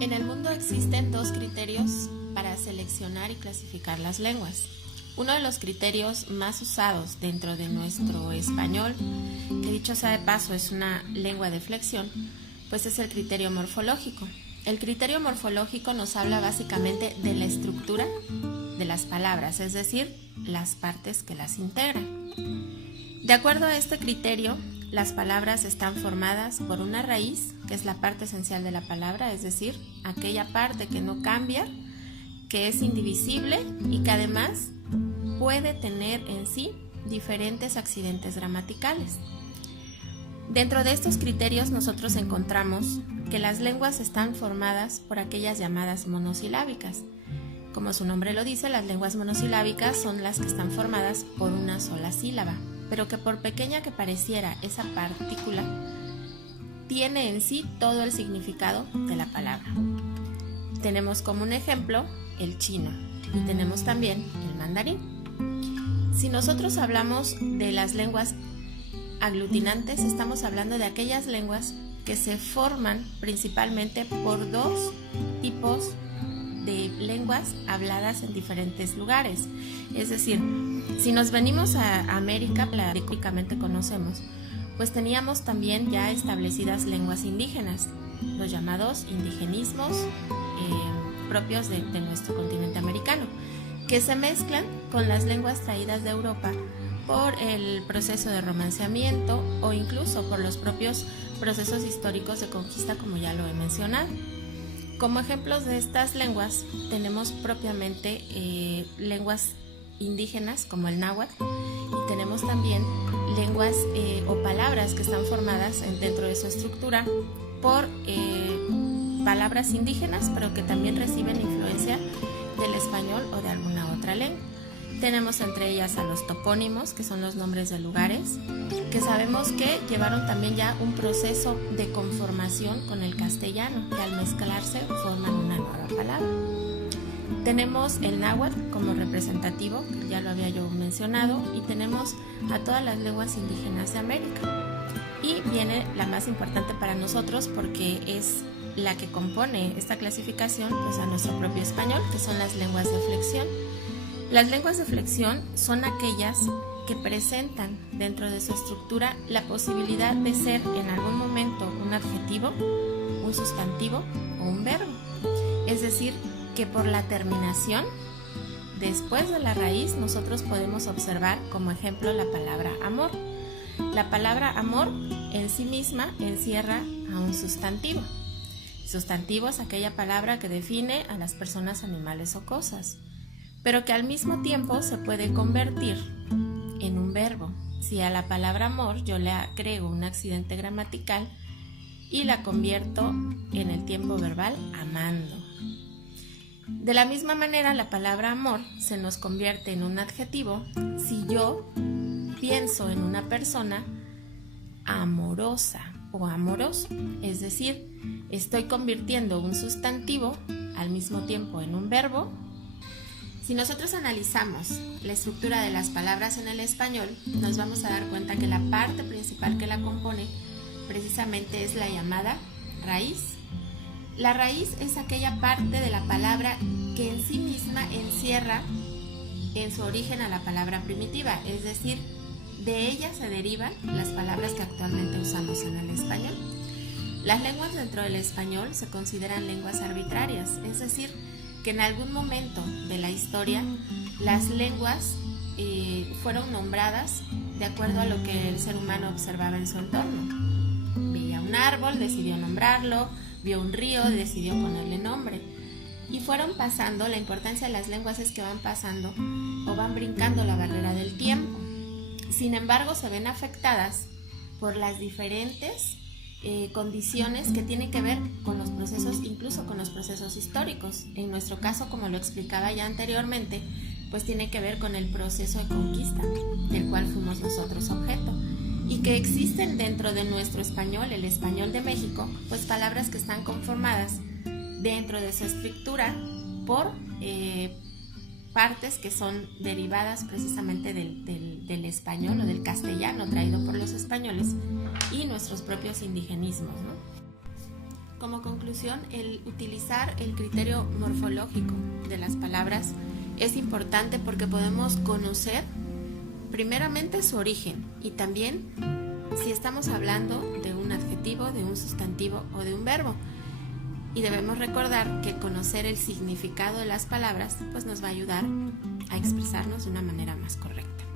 En el mundo existen dos criterios para seleccionar y clasificar las lenguas. Uno de los criterios más usados dentro de nuestro español, que dicho sea de paso es una lengua de flexión, pues es el criterio morfológico. El criterio morfológico nos habla básicamente de la estructura de las palabras, es decir, las partes que las integran. De acuerdo a este criterio, las palabras están formadas por una raíz, que es la parte esencial de la palabra, es decir, aquella parte que no cambia, que es indivisible y que además puede tener en sí diferentes accidentes gramaticales. Dentro de estos criterios nosotros encontramos que las lenguas están formadas por aquellas llamadas monosilábicas. Como su nombre lo dice, las lenguas monosilábicas son las que están formadas por una sola sílaba, pero que por pequeña que pareciera esa partícula, tiene en sí todo el significado de la palabra. Tenemos como un ejemplo el chino y tenemos también el mandarín. Si nosotros hablamos de las lenguas aglutinantes, estamos hablando de aquellas lenguas que se forman principalmente por dos tipos de lenguas habladas en diferentes lugares. Es decir, si nos venimos a América, la que típicamente conocemos, pues teníamos también ya establecidas lenguas indígenas, los llamados indigenismos propios de nuestro continente americano, que se mezclan con las lenguas traídas de Europa por el proceso de romanciamiento o incluso por los propios procesos históricos de conquista, como ya lo he mencionado. Como ejemplos de estas lenguas tenemos propiamente lenguas indígenas como el náhuatl y tenemos también lenguas o palabras que están formadas dentro de su estructura por palabras indígenas, pero que también reciben influencia del español o de alguna otra lengua. Tenemos entre ellas a los topónimos, que son los nombres de lugares, que sabemos que llevaron también ya un proceso de conformación con el castellano, que al mezclarse forman una nueva palabra. Tenemos el náhuatl como representativo, que ya lo había yo mencionado, y tenemos a todas las lenguas indígenas de América. Y viene la más importante para nosotros porque es la que compone esta clasificación, pues a nuestro propio español, que son las lenguas de flexión. Las lenguas de flexión son aquellas que presentan dentro de su estructura la posibilidad de ser en algún momento un adjetivo, un sustantivo o un verbo. Es decir, que por la terminación, después de la raíz, nosotros podemos observar como ejemplo la palabra amor. La palabra amor en sí misma encierra a un sustantivo. Sustantivo es aquella palabra que define a las personas, animales o cosas, pero que al mismo tiempo se puede convertir en un verbo. Si a la palabra amor yo le agrego un accidente gramatical y la convierto en el tiempo verbal amando. De la misma manera, la palabra amor se nos convierte en un adjetivo si yo pienso en una persona amorosa o amoroso, es decir, estoy convirtiendo un sustantivo al mismo tiempo en un verbo. Si nosotros analizamos la estructura de las palabras en el español, nos vamos a dar cuenta que la parte principal que la compone precisamente es la llamada raíz. La raíz es aquella parte de la palabra que en sí misma encierra en su origen a la palabra primitiva, es decir, de ella se derivan las palabras que actualmente usamos en el español. Las lenguas dentro del español se consideran lenguas arbitrarias, es decir, que en algún momento de la historia las lenguas fueron nombradas de acuerdo a lo que el ser humano observaba en su entorno. Veía un árbol, decidió nombrarlo, vio un río, decidió ponerle nombre. Y fueron pasando, la importancia de las lenguas es que van pasando o van brincando la barrera del tiempo. Sin embargo, se ven afectadas por las diferentes condiciones que tienen que ver con los procesos, incluso con los procesos históricos. En nuestro caso, como lo explicaba ya anteriormente, pues tiene que ver con el proceso de conquista del cual fuimos nosotros objeto, y que existen dentro de nuestro español, el español de México, pues palabras que están conformadas dentro de su estructura por partes que son derivadas precisamente del español o del castellano traído por los españoles y nuestros propios indigenismos, ¿no? Como conclusión, el utilizar el criterio morfológico de las palabras es importante porque podemos conocer primeramente su origen y también si estamos hablando de un adjetivo, de un sustantivo o de un verbo. Y debemos recordar que conocer el significado de las palabras pues nos va a ayudar a expresarnos de una manera más correcta.